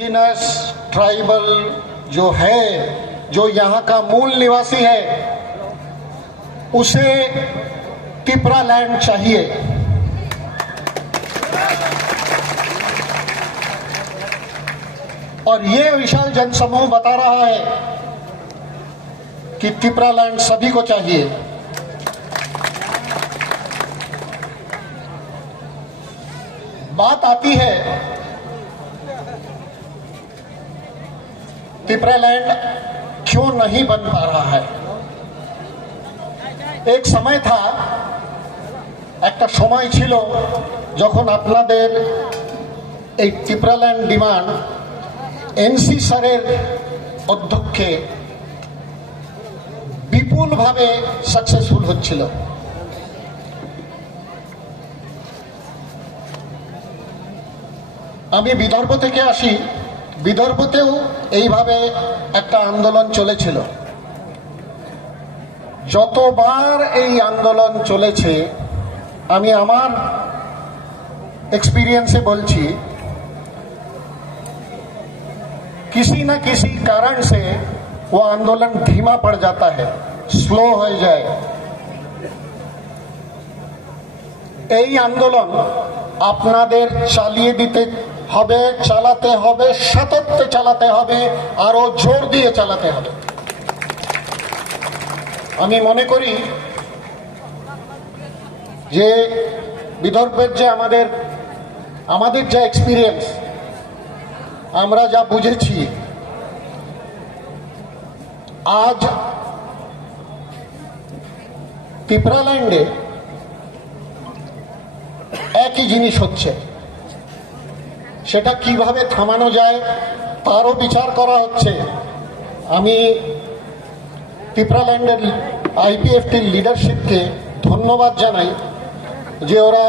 Indigenous tribal जो है, जो यहाँ का मूल निवासी है, उसे तिपरा लैंड चाहिए। और ये विशाल जनसमूह बता रहा है कि तिपरा लैंड सभी को चाहिए। बात आती है तिपरा लैंड क्यों नहीं बन पा रहा है। एक समय था, একটা সময় ছিল যখন আপনাদের এই তিপরা ল্যান্ড ডিমান্ড এনসি স্যারের অধ্যক্ষে বিপুলভাবে সাকসেসফুল হচ্ছিল। আমি বিদর্ভ থেকে আসি, বিদর্ভতেও এইভাবে একটা আন্দোলন চলেছিল। যতবার এই আন্দোলন চলেছে, আমি আমার एक्सपीरियंस से बोलছি, किसी न किसी कारण से वो आंदोलन धीमा पड़ जाता है, स्लो हो जाए। এই আন্দোলন আপনাদের চালিয়ে দিতে হবে, চালাতে হবে, সততে চালাতে হবে, আরো জোর দিয়ে চালাতে হবে। আমি মনে করি যে বিদর্ভের যে আমাদের যা এক্সপিরিয়েন্স, আমরা যা বুঝেছি, আজ তিপরা ল্যান্ডে একই জিনিস হচ্ছে। সেটা কিভাবে থামানো যায় তারও বিচার করা হচ্ছে। আমি তিপরা ল্যান্ডের আইপিএফটির লিডারশিপকে ধন্যবাদ জানাই যে ওরা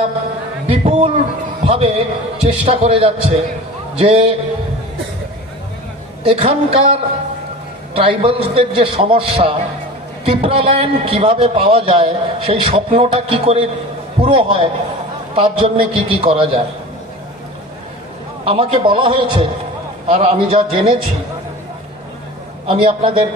বিপুলভাবে চেষ্টা করে যাচ্ছে যে এখানকার ট্রাইবালসদের যে সমস্যা, তিপরা ল্যান্ড কিভাবে পাওয়া যায়, সেই স্বপ্নটা কি করে পুরো হয়, তার জন্য কি কি করা যায়। আমাকে বলা হয়েছে, আর আমি যা জেনেছি আমি আপনাদের